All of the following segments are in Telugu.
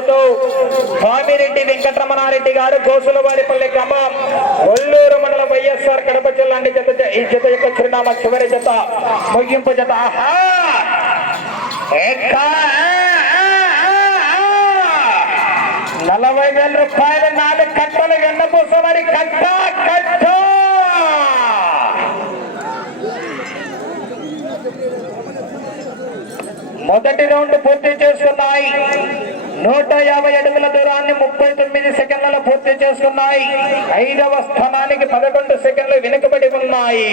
ఆశీస్సులతో స్వామిరెడ్డి వెంకటరమణారెడ్డి గారు గోసులవారిపల్లి గ్రామం ఒల్లూరు మండలం వైఎస్ఆర్ కడప జిల్లా జత ఈ జత యొక్క చిరునామా చివరి జత ముగింపు జత. ఆహా! నలభై వేల రూపాయలు నాలుగు కట్టలు వెన్నపూసవారి కట్ట కట్ట మొదటి రౌండ్ పూర్తి చేస్తున్నాయి. నూట యాభై అడుగుల దూరాన్ని ముప్పై తొమ్మిది సెకండ్లలో పూర్తి చేసుకున్నాయి. ఐదవ స్థానానికి పదకొండు సెకండ్లు వెనుకబడి ఉన్నాయి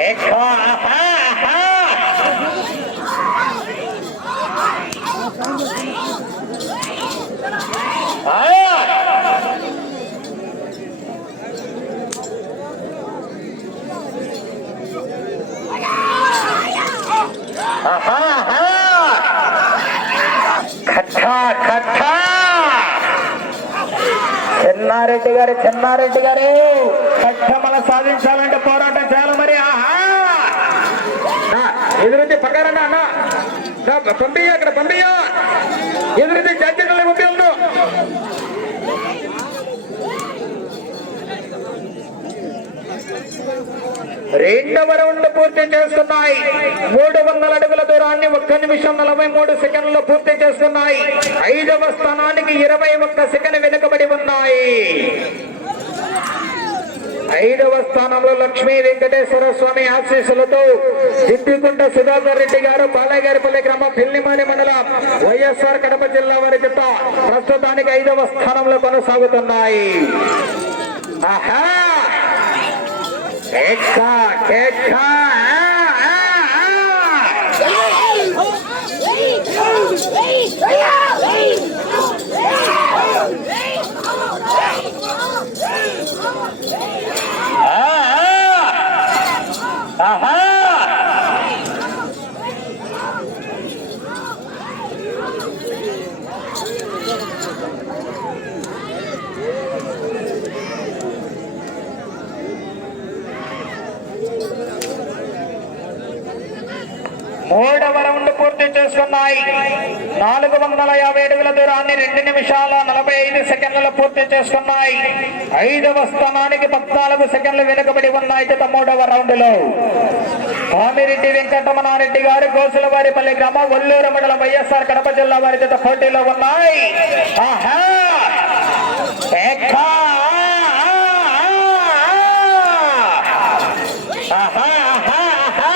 ఏకా, ఆహా, ఆహా. ఆ! ఆహా, ఆహా. కట్టా, కట్టా. చెన్నారెడ్డి గారు చెన్నారెడ్డి సాధించాలంటే పోరాటం చేయాలి మరి. ఆహా! నా, ఎదురుంది పక్కన అన్న. పంపియ్య అక్కడ పంపియ ఎదురుంది జడ్జిని పంపించు రెండవ రౌండ్ పూర్తి చేస్తున్నాయి. మూడు వందల అడుగుల దూరాన్ని ఒక్క నిమిషం నలభై మూడు సెకండ్లు పూర్తి చేస్తున్నాయి. ఐదవ స్థానానికి ఇరవై ఒక్క సెకండ్ వెనుకబడి ఉన్నాయి. ఐదవ స్థానంలో లక్ష్మీ వెంకటేశ్వర స్వామి ఆశీస్సులతో దిద్దికుంట సుధాకర్ రెడ్డి గారు బాలయ్యగారిపల్లి గ్రామం పిల్లిమాలి మండలం వైఎస్ఆర్ కడప జిల్లా వారి జత ప్రస్తుతానికి ఐదవ స్థానంలో కొనసాగుతున్నాయి ఆహా ఆ. ఆ, ఆ. ఆహా మూడవ రౌండ్ పూర్తి చేసుకున్నాయి నాలుగు వందల యాభై అడుగుల దూరాన్ని రెండు నిమిషాల నలభై ఐదు సెకండ్లలో పూర్తి చేసుకున్నాయి. ఐదవ స్థానానికి పద్నాలుగు సెకండ్లు వెనుకబడి ఉన్నాయి గత మూడవ రౌండ్లో స్వామిరెడ్డి వెంకటరమణారెడ్డి గారు గోసులవారిపల్లి గ్రామ ఒల్లూరు మండలం వైఎస్ఆర్ కడప జిల్లా వారి జత పోటీలో ఉన్నాయి. ఆహా! ఆహా, ఆహా,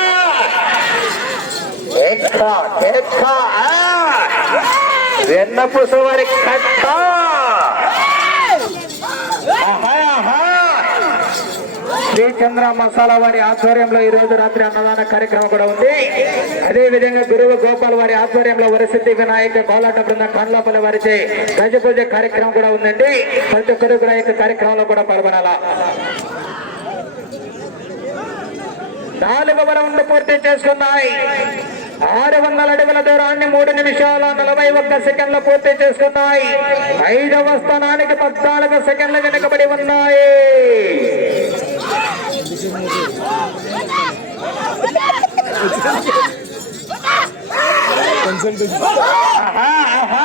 ఆహా. ఎక్కా, కట్ట. శ్రీచంద్ర మసాలా వారి ఆధ్వర్యంలో ఈ రోజు రాత్రి అన్నదాన కార్యక్రమం కూడా ఉంది. అదే విధంగా గురువు గోపాల్ వారి ఆధ్వర్యంలో వరసిద్ధి వినాయక కోలాట బృందం కండ్లోపల వారిచే గజ పూజ కార్యక్రమం కూడా ఉందండి. ప్రతి ఒక్కరు కూడా యొక్క కార్యక్రమంలో కూడా పాల్గొనాలా? నాలుగు రౌండ్ పూర్తి చేసుకున్నాయి ఆరు వందల అడుగుల దూరాన్ని మూడు నిమిషాల నలభై ఒక్క సెకండ్లు పూర్తి చేసుకున్నాయి. ఐదవ స్థానానికి పద్నాలుగు సెకండ్లు వెనుకబడి ఉన్నాయి. ఆహా,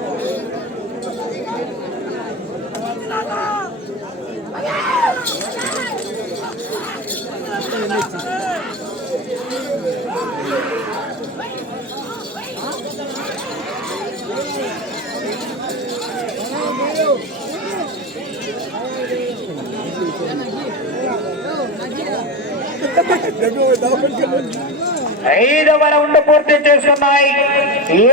ఐదవ రౌండ్ పూర్తి చేసుకున్నాయి.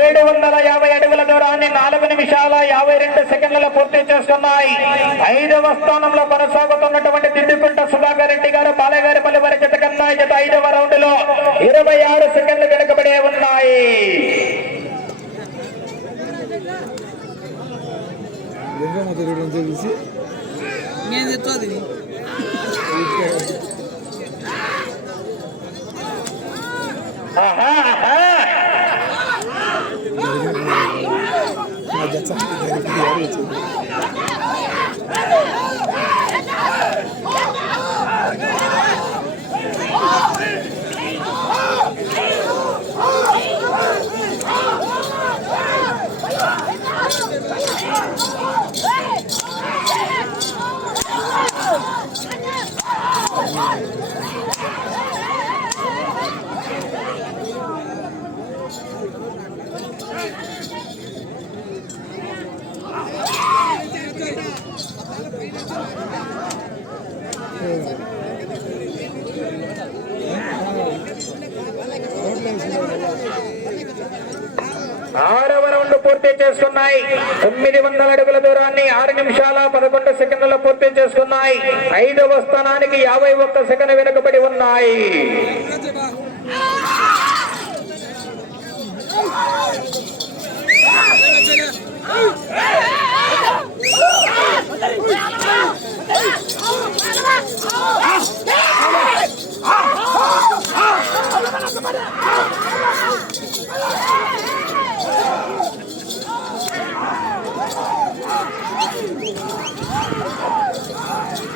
ఏడు వందల యాభై అడుగుల దూరాన్ని నాలుగు నిమిషాల యాభై రెండు సెకండ్లలో పూర్తి చేసుకున్నాయి. ఐదవ స్థానంలో కొనసాగుతున్నటువంటి దిద్దుకుంట సుధాకర్ రెడ్డి గారు బాలయ్య గారి పల్లి వారి జత కన్నా జత ఐదవ రౌండ్లో ఇరవై ఆరు సెకండ్లు వెనుకబడే ఉన్నాయి. నేను తెచ్చుకోదు ఆహా, ఆహా. ఆరవ రౌండ్ పూర్తి చేసుకున్నాయి. తొమ్మిది వందల అడుగుల దూరాన్ని ఆరు నిమిషాల పదకొండు సెకండ్లలో పూర్తి చేసుకున్నాయి. ఐదవ స్థానానికి యాభై ఒక్క సెకండ్ వెనుకబడి ఉన్నాయి.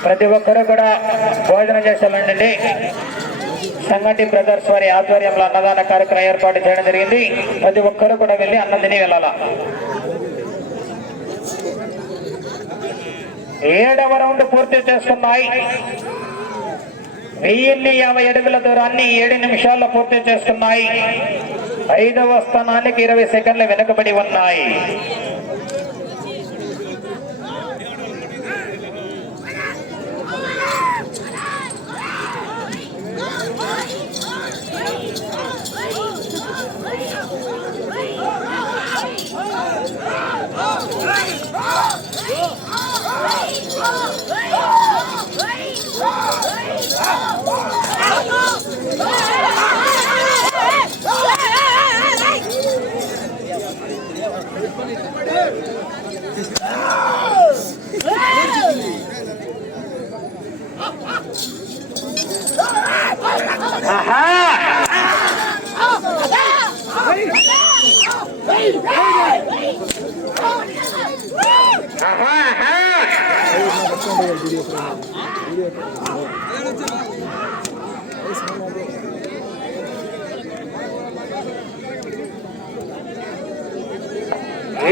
ప్రతి ఒక్కరూ కూడా భోజనం చేసేవాళ్ళండి సంగటి బ్రదర్స్ వారి ఆధ్వర్యంలో అన్నదాన కార్యక్రమం ఏర్పాటు చేయడం జరిగింది. ప్రతి ఒక్కరూ కూడా వెళ్ళి అన్నం తిని వెళ్ళాలా? ఏడవ రౌండ్ పూర్తి చేస్తున్నాయి వెయ్యిన్ని యాభై అడుగుల దూరాన్ని ఏడు నిమిషాల్లో పూర్తి చేసుకున్నాయి ఐదవ స్థానానికి ఇరవై సెకండ్లు వెనుకబడి ఉన్నాయి.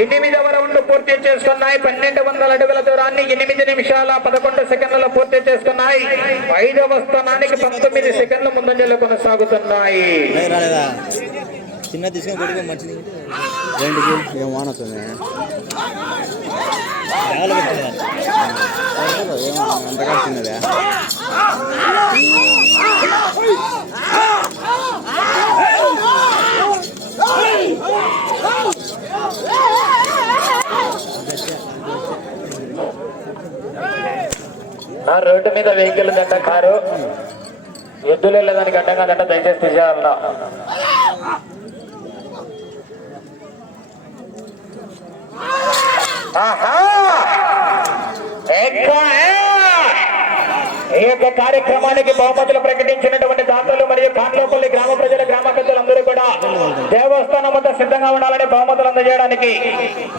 ఎనిమిదవ రౌండ్ పూర్తి చేసుకున్నాయి. పన్నెండు వందల అడుగుల దూరాన్ని ఎనిమిది నిమిషాల పదకొండు సెకండ్లు పూర్తి చేసుకున్నాయి. ఐదవ స్థానానికి పంతొమ్మిది సెకండ్లు ముందంజలు కొనసాగుతున్నాయి. చిన్న తీసుకొని మంచిది. రెండుకి ఏం వాన ఏమో అంతగా చిన్నదా రోడ్డు మీద వెహికల్ ఉందంట కారు. ఎద్దులు వెళ్ళేదానికి అడ్డంగా దండ దయచేసి తీసేయాలన్నా ఆహా ఎక్కువ ఈ యొక్క కార్యక్రమానికి బహుమతులు ప్రకటించినటువంటి దాతలు మరియు కాన్లోపల్లి గ్రామ ప్రజల గ్రామ పెద్దలందరూ కూడా దేవస్థానం వద్ద సిద్ధంగా ఉండాలని బహుమతులు అందజేయడానికి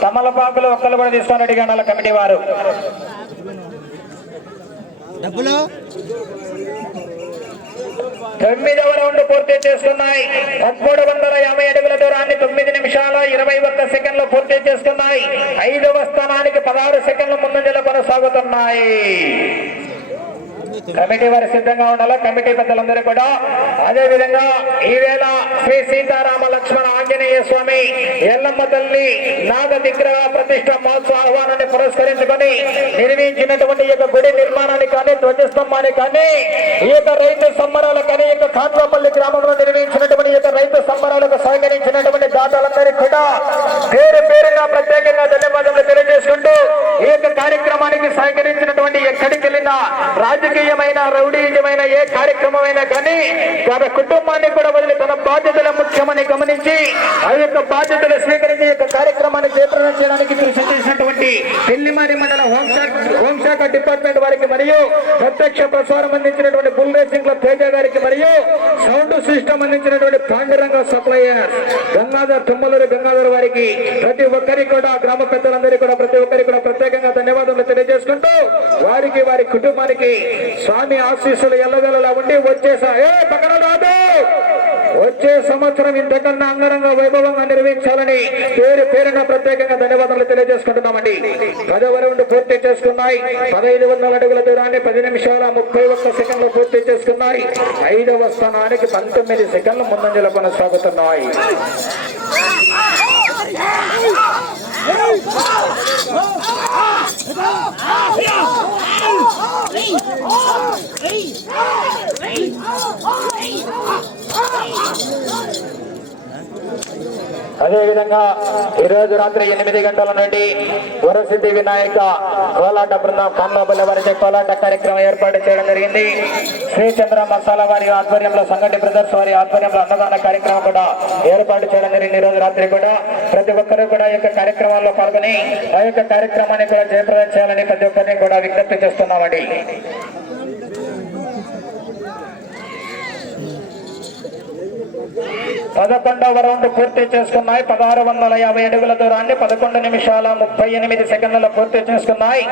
తమలపాకులు ఒక్కరు కూడా తీసుకున్నట్టుగా అడిగాడు కమిటీ వారు. డబ్బులు? తొమ్మిదవ రౌండ్ పూర్తి చేసుకున్నాయి. పదమూడు వందల యాభై అడుగుల దూరాన్ని తొమ్మిది నిమిషాల ఇరవై ఒక్క సెకండ్లు పూర్తి చేసుకున్నాయి. ఐదవ స్థానానికి పదహారు సెకండ్ల ముందంజలో కొనసాగుతున్నాయి కమిటీ వారు సిద్ధంగా ఉండాలి? కమిటీ పెద్దలందరూ కూడా? అదే విధంగా ఈవేళ శ్రీ సీతారామ లక్ష్మణ ఆంజనేయ స్వామి ఎల్లమ్మ తల్లి నాగ దిగ్రహ ప్రతిష్ట మహోత్సవ ఆహ్వానాన్ని పురస్కరించుకొని నిర్మించినటువంటి యొక్క గుడి నిర్మాణాన్ని కానీ ధ్వజస్తంభాన్ని కానీ ఈ యొక్క రైతు సంబరాలు కానీ ఈ యొక్క కాట్లపల్లి గ్రామంలో నిర్మించినటువంటి యొక్క రైతు సంబరాలకు సహకరించినటువంటి దాతలందరికీ కూడా పేరు పేరుగా ప్రత్యేకంగా ధన్యవాదాలు తెలియజేస్తున్నాను తెలియజేసుకుంటూ ఈ యొక్క కార్యక్రమానికి సహకరించినటువంటి ఎక్కడికి వెళ్ళినా రాజకీయమైన రౌడీయమైన ఏ కార్యక్రమమైనా కానీ తన కుటుంబాన్ని కూడా వదిలి తన బాధ్యతల ముఖ్యమని గమనించి ఆ యొక్క బాధ్యతలు స్వీకరించి యొక్క కార్యక్రమాన్ని చేపట్టడం చేయడానికి కృషి చేసినటువంటి పెళ్ళిమారి మండల హోంశాఖ హోంశాఖ డిపార్ట్మెంట్ వారికి మరియు ప్రత్యక్ష ప్రసారం అందించినటువంటి బుల్ రేసింగ్లో తేజ గారికి మరియు సౌండ్ సిస్టమ్ అందించినటువంటి పాండురంగ సప్లయర్ గంగాధర్ తుమ్మలూరు గంగాధర్ వారికి ప్రతి ఒక్కరికి కూడా గ్రామ పెద్దలందరికీ కూడా ప్రతి ఒక్కరికి కూడా ప్రత్యేకంగా చేసుకుంటూ వారికి వారి కుటుంబానికి స్వామి ఆశీస్సులు ఎల్లగలలా ఉండి వచ్చేసాయే పక్కన రాదు వచ్చే సంవత్సరం ఇంతకన్నా అంగరంగ వైభవంగా నిర్వహించాలని పేరు పేరున ప్రత్యేకంగా ధన్యవాదాలు తెలియజేసుకుంటున్నామండి పదవ రౌండ్ పూర్తి చేసుకున్నాయి పదహైదు వందల అడుగుల దూరాన్ని పది నిమిషాల ముప్పై ఒక్క సెకండ్లు పూర్తి చేసుకున్నాయి ఐదవ స్థానానికి పంతొమ్మిది సెకండ్లు ముందంజలో కొనసాగుతున్నాయి Oh! అదేవిధంగా ఈ రోజు రాత్రి ఎనిమిది గంటల నుండి వరసిద్ధి వినాయక కోలాట బృందం కమ్మబుల్ల వారి కోలాట కార్యక్రమం ఏర్పాటు చేయడం జరిగింది. శ్రీచంద్ర మసాలా వారి ఆధ్వర్యంలో సంగటి బ్రదర్స్ వారి ఆధ్వర్యంలో అన్నదాన కార్యక్రమం కూడా ఏర్పాటు చేయడం జరిగింది ఈ రోజు రాత్రి కూడా. ప్రతి ఒక్కరూ కూడా ఈ యొక్క కార్యక్రమాల్లో పాల్గొని ఆ యొక్క కార్యక్రమాన్ని కూడా జయప్రదం చేయాలని ప్రతి ఒక్కరిని కూడా విజ్ఞప్తి చేస్తున్నామండి. పదకొండవ రౌండ్ పూర్తి చేసుకున్నాయి. పదహారు వందల యాభై అడుగుల దూరాన్ని పదకొండు నిమిషాల ముప్పై ఎనిమిది సెకండ్ల పూర్తి చేసుకున్నాయి.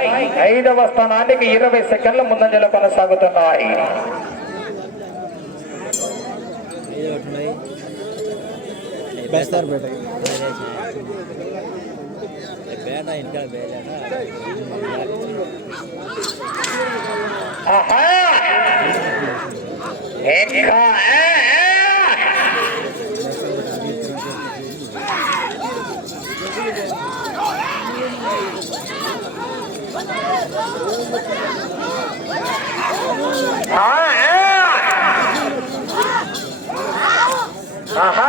ఐదవ స్థానానికి ఇరవై సెకండ్ల ముందంజలో కొనసాగుతున్నాయి. ఇంకా ఆహా! ఇంకా, ఆ, ఆ. ఆ, ఆ. ఆహా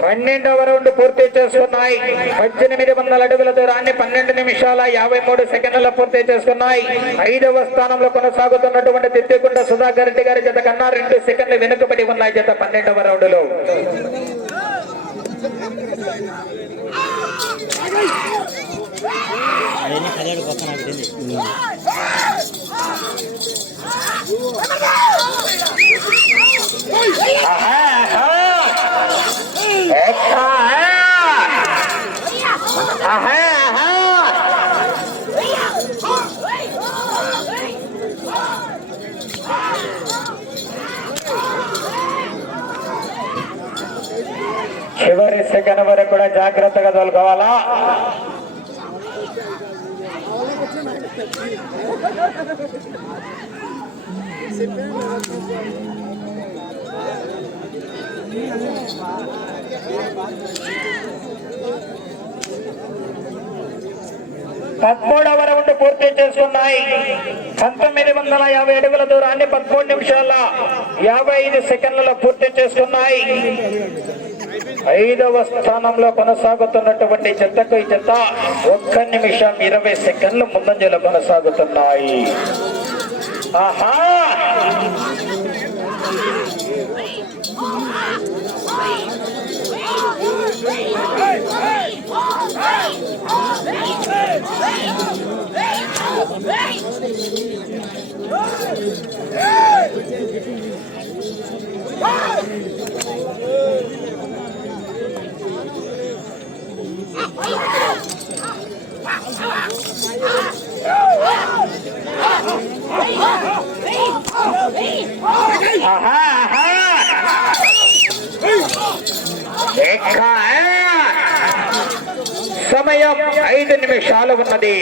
పన్నెండవ రౌండ్ పూర్తి చేసుకున్నాయి. పద్దెనిమిది వందల అడుగుల దూరాన్ని పన్నెండు నిమిషాల యాభై మూడు సెకండ్ల పూర్తి చేసుకున్నాయి. ఐదవ స్థానంలో కొనసాగుతున్నటువంటి తిత్తికుంట సుధాకర్ రెడ్డి గారి జత కన్నా రెండు సెకండ్లు వెనుకబడి ఉన్నాయి జత పన్నెండవ రౌండ్లో. అవన్నీ పదిహేడు పక్కన పెట్టింది ఆహా, ఆహా. ఎక్కా, ఆహా, ఆహా. చివరి సెకండ్ వరకు కూడా జాగ్రత్తగా తోలుకోవాలా? పదమూడవ రౌండ్ పూర్తి చేసుకున్నాయి. పంతొమ్మిది వందల యాభై అడుగుల దూరాన్ని పదమూడు నిమిషాల యాభై ఐదు సెకండ్లలో పూర్తి చేసుకున్నాయి. ఐదవ స్థానంలో కొనసాగుతున్నటువంటి చెత్తకు ఈ చెత్త ఒక్క నిమిషం ఇరవై సెకండ్లు ముందంజలో కొనసాగుతున్నాయి. ఆహా ఆహా ఎక్కా. సమయం ఐదు నిమిషాలు ఉన్నది.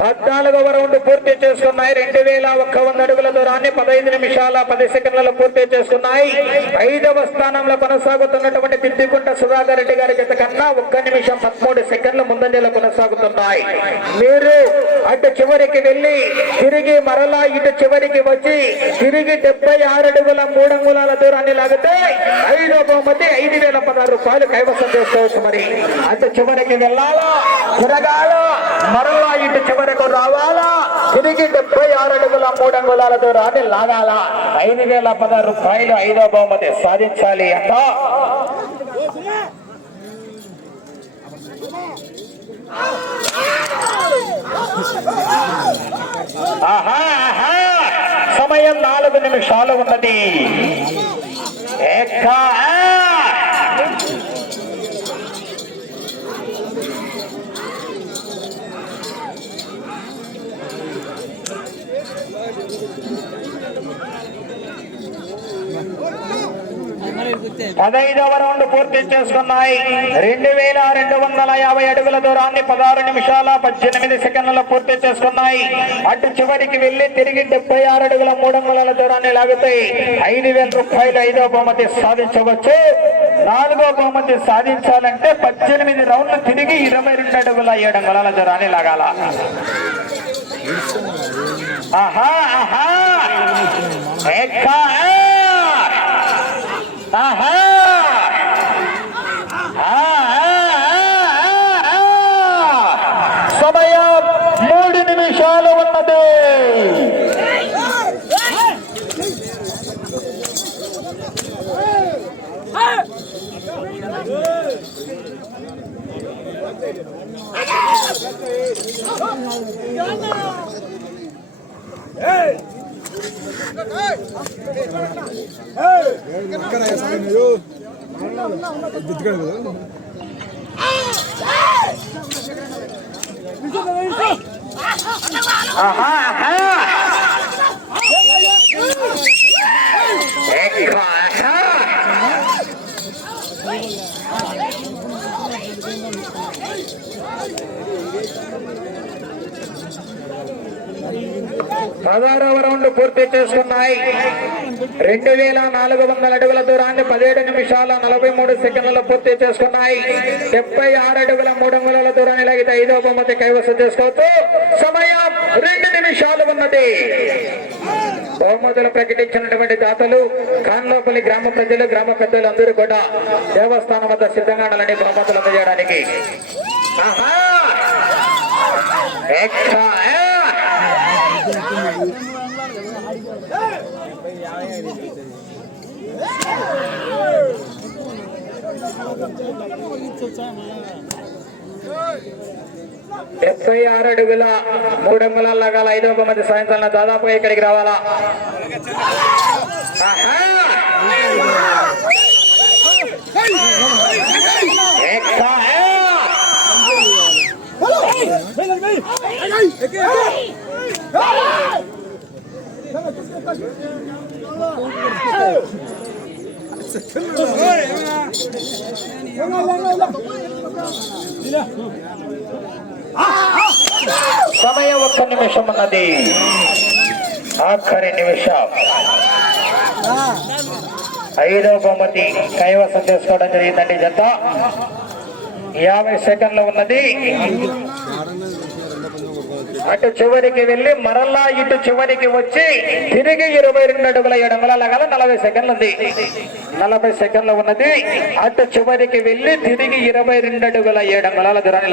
పద్నాలుగవ రౌండ్ పూర్తి చేసుకున్నాయి. రెండు వేల ఒక్క వంద అడుగుల దూరాన్ని పదహైదు నిమిషాల పది సెకండ్లలో పూర్తి చేసుకున్నాయి. ఐదవ స్థానంలో కొనసాగుతున్నటువంటి తిద్దికుంట సుధాకర్ రెడ్డి గారి జత కన్నా ఒక్క నిమిషం పదమూడు సెకండ్లు ముందంజలో కొనసాగుతున్నాయి. మీరు అటు చివరికి వెళ్ళి తిరిగి మరలా ఇటు చివరికి వచ్చి తిరిగి డెబ్బై ఆరు అడుగుల మూడు అంగుళాల దూరాన్ని లాగితే ఐదో బహుమతి ఐదు వేల పదహారు రూపాయలు కైవసం చేసుకోవచ్చు మరి. అటు చివరికి వెళ్ళాలా? తిరగాల? మరలా ఇటు చివరి వరకు రావాలా? తిరిగి డెబ్బై ఆరు అడుగుల మూడు అంగుళాలతో రాని లాగాలా? ఐదు వేల పదహారు రూపాయలు ఐదో బహుమతి సాధించాలి అంట. సమయం నాలుగు నిమిషాలు ఉన్నది. ఎక్క పదైదవ రౌండ్ పూర్తి చేసుకున్నాయి. రెండు వేల రెండు వందల యాభై అడుగుల దూరాన్ని పదహారు నిమిషాల పద్దెనిమిది సెకండ్లలో పూర్తి చేసుకున్నాయి. అటు చివరికి వెళ్ళి తిరిగి డెబ్బై ఆరు అడుగుల మూడు అంగుళాల దూరాన్ని లాగుతాయి. ఐదు వేల రూపాయలు ఐదో బహుమతి సాధించవచ్చు. నాలుగో బహుమతి సాధించాలంటే పద్దెనిమిది రౌండ్లు తిరిగి ఇరవై రెండు అడుగుల ఏడు అంగుళాల దూరాన్ని లాగాల. ఆహా ఆహా. ఎక్కా. ఆహా ఆ, ఆ, ఆ, ఆ. సమయం మూడు నిమిషాలు ఉన్నది ఇక్కడ వేస్తాను మీరు దిద్దుకోండి కదా ఆహా ఆహా ఎక్కా, ఆహా. పదహారవ రౌండ్ పూర్తి చేసుకున్నాయి. రెండు వేల నాలుగు వందల అడుగుల దూరాన్ని పదిహేడు నిమిషాల నలభై మూడు సెకండ్లలో పూర్తి చేసుకున్నాయి. డెబ్బై ఆరు అడుగుల మూడు అంగుళాల దూరాన్ని లాగితే ఐదో బహుమతి కైవసం చేసుకోవచ్చు. సమయం రెండు నిమిషాలు ఉన్నది. బహుమతులు ప్రకటించినటువంటి దాతలు కాన్లోపల్లి గ్రామ ప్రజలు గ్రామ పెద్దలు అందరూ కూడా దేవస్థానం వద్ద సిద్ధంగా ఉండాలని బహుమతులు అందజేయడానికి. ఆహా! ఎక్కా! డెబ్బై ఆరు అడుగుల మూడు అంగుళాల లగాల ఐదో బహుమతి సాయంత్రం దాదాపు ఇక్కడికి రావాలా ఆహా! సమయం ఒక్క నిమిషం ఉన్నది. ఆఖరి నిమిషం. ఐదో బహుమతి కైవసం చేసుకోవడం జరిగిందండి జత. యాభై సెకండ్లు ఉన్నది. అటు చివరికి వెళ్ళి మరలా ఇటు చివరికి వచ్చి తిరిగి ఇరవై రెండు అడుగుల ఏడు అంగుళాల నలభై సెకండ్లు ఉంది. నలభై సెకండ్లు ఉన్నది. అటు చివరికి వెళ్ళి తిరిగి ఇరవై రెండు అడుగుల ఏడు అంగుళాల దూరాన్ని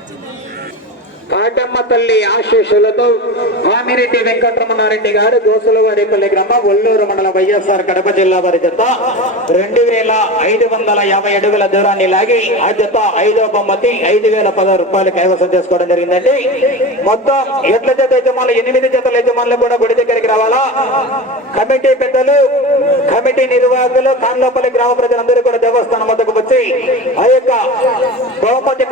వచ్చింది. కాటమ్మ తల్లి ఆశీస్సులతో కామిరెడ్డి వెంకటరమణారెడ్డి గారు దోసులవారిపల్లి గ్రామ ఒల్లూరు మండల వైఎస్ఆర్ కడప జిల్లా వారి జత. రెండు వేల ఐదు వందల యాభై అడుగుల దూరాన్ని లాగి ఆ జత ఐదో బొమ్మతి ఐదు వేల పదహారు రూపాయలు కైవసం చేసుకోవడం జరిగిందండి. మొత్తం ఎట్ల జత యజమానులు ఎనిమిది జతల యజమానులు కూడా గుడి దగ్గరికి రావాలా? కమిటీ పెద్దలు కమిటీ నిర్వాహకులు కాన్లోపల్లి గ్రామ ప్రజలందరూ కూడా దేవస్థానం వద్దకు వచ్చి ఆ యొక్క బహుమతి